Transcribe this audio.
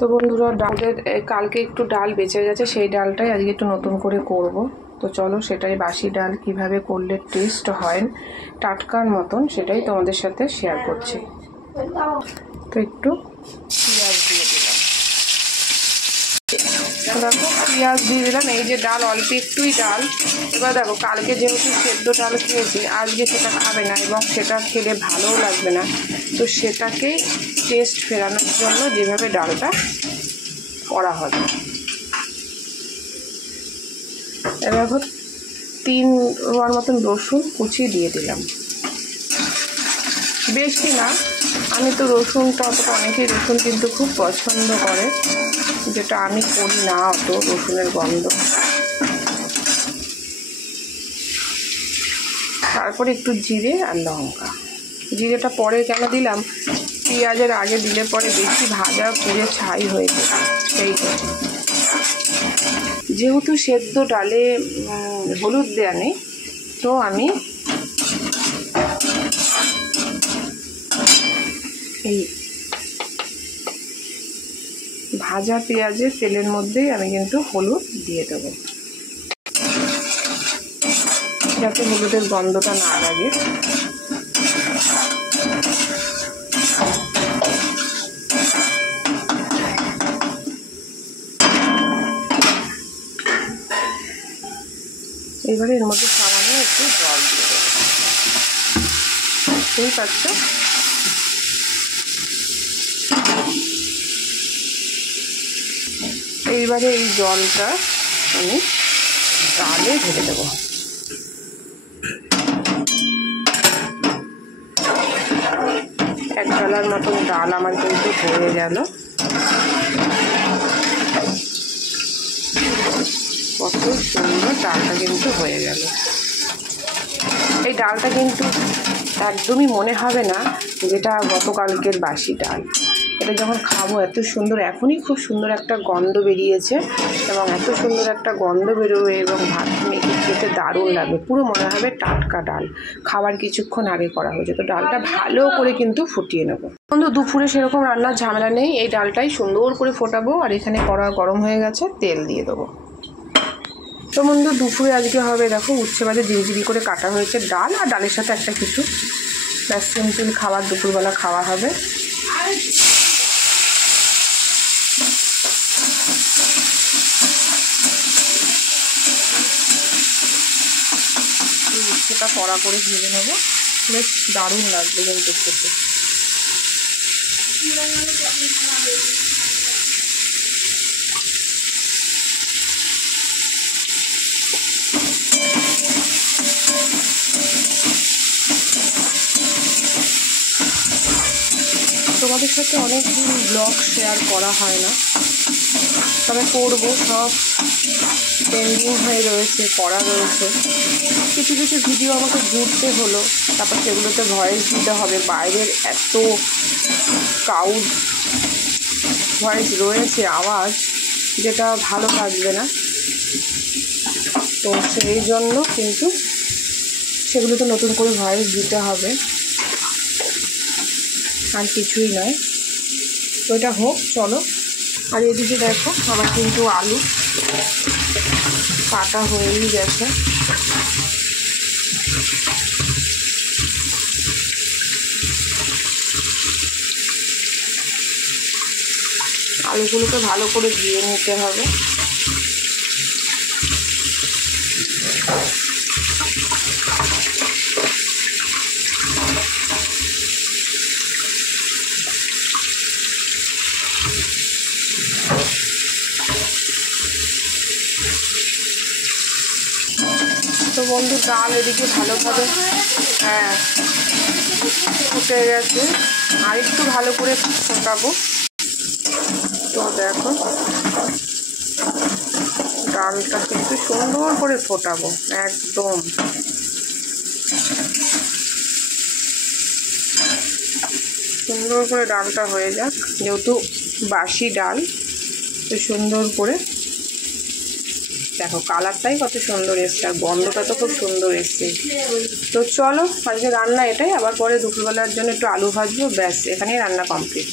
তো বন্ধুরা ডালের কালকে একটু ডাল বেঁচে গেছে, সেই ডালটাই আজকে একটু নতুন করে করব। তো চলো সেটাই বাসি ডাল কিভাবে করলে টেস্ট হয় টাটকার মতন সেটাই তোমাদের সাথে শেয়ার করছি। তো একটু পেঁয়াজ দিয়ে দিলাম, দেখো পেঁয়াজ দিয়ে দিলাম। এই যে ডাল অল্প একটুই ডাল। এবার দেখো কালকে যেহেতু সেদ্ধ ডাল খেয়েছে, আজকে সেটা খাবে না এবং সেটা খেলে ভালোও লাগবে না। তো সেটাকেই টেস্ট ফেরানোর জন্য যেভাবে ডালটা করা হবে। এবার দেখো 3 রোয়ার মতন রসুন কুচি দিয়ে দিলাম, বেশি না। আমি তো রসুনটা অতটা, অনেকেই রসুন কিন্তু খুব পছন্দ করে, যেটা আমি করি না অত রসুনের গন্ধ। তারপরে একটু জিরে আর লঙ্কা। জিরেটা পরে কেন দিলাম, পেঁয়াজের আগে দিলে পরে বেশি ভাজা পুড়ে ছাই হয়ে যায়, সেই জন্য। যেহেতু সেদ্ধ ডালে হলুদ দেওয়া নেই, তো আমি এই ভাজা পেঁয়াজের তেলের মধ্যেই আমি কিন্তু হলুদ দিয়ে দেবো, যাতে হলুদের গন্ধটা না লাগে। এবারে এর মধ্যে সামান্য একটু জল দিয়ে দেবো, বুঝতেই পারছো। এইবারে এই জলটা আমি ডালে ঢেলে দেবো। এক ডালার মতন ডাল আমার কিন্তু হয়ে গেল। কত সুন্দর ডালটা কিন্তু হয়ে গেল। এই ডালটা কিন্তু একদমই মনে হবে না যেটা গতকালকের বাসি ডাল। এটা যখন খাবো এত সুন্দর, এখনই খুব সুন্দর একটা গন্ধ বেরিয়েছে এবং এত সুন্দর একটা গন্ধ বেরোবে এবং ভাত মেখে খেতে দারুণ লাগবে। পুরো মনে হবে টাটকা ডাল, খাবার কিছুক্ষণ আগে করা হয়েছে। তো ডালটা ভালো করে কিন্তু ফুটিয়ে নেবো। বন্ধু দুপুরে সেরকম রান্নার ঝামেলা নেই, এই ডালটাই সুন্দর করে ফোটাবো। আর এখানে কড়া গরম হয়ে গেছে, তেল দিয়ে দেবো। তো বন্ধু দুপুরে আজকে হবে দেখো উচ্ছে ভাজা ঝিরিঝিরি করে কাটা হয়েছে ডাল, আর ডালের সাথে একটা কিছু, ব্যাস সিম্পল খাবার দুপুরবেলা খাওয়া হবে। উচ্ছেটা কড়া করে ভেজে নেবো, বেশ দারুণ লাগবে কিন্তু খেতে। তোমাদের সাথে অনেকদিন ব্লগ শেয়ার করা হয় না, তবে করবো। সব পেন্ডিং হয়ে রয়েছে, করা রয়েছে। কিছু কিছু ভিডিও আমাকে জুড়তে হলো, তারপর সেগুলোতে ভয়েস দিতে হবে। বাইরের এত ক্রাউড ভয়েস রয়েছে, আওয়াজ, যেটা ভালো লাগবে না। তো সেই জন্য কিন্তু সেগুলোতে নতুন করে ভয়েস দিতে হবে, আর কিছুই নয়। তো এটা হোক, চলো। আর এদিকে দেখো আমার কিন্তু আলু কাটা হয়েই গেছে। আলুগুলোকে ভালো করে ধুয়ে নিতে হবে। তো বন্ধু ডাল এদিকে ভালোভাবে ফুটে গেছে, আর একটু ভালো করে ফোটাবো। তো দেখো ডালটা কিন্তু সুন্দর করে ফোটাবো একদম। সুন্দর করে ডালটা হয়ে যাক, যেহেতু বাসি ডাল। তো সুন্দর করে দেখো কালারটাই কত সুন্দর এসছে, আর গন্ধটা তো খুব সুন্দর এসছে। তো চলো আজকে রান্না এটাই। আবার পরে দুপুরবেলার জন্য একটু আলু ভাজবো, ব্যাস এখানেই রান্না কমপ্লিট।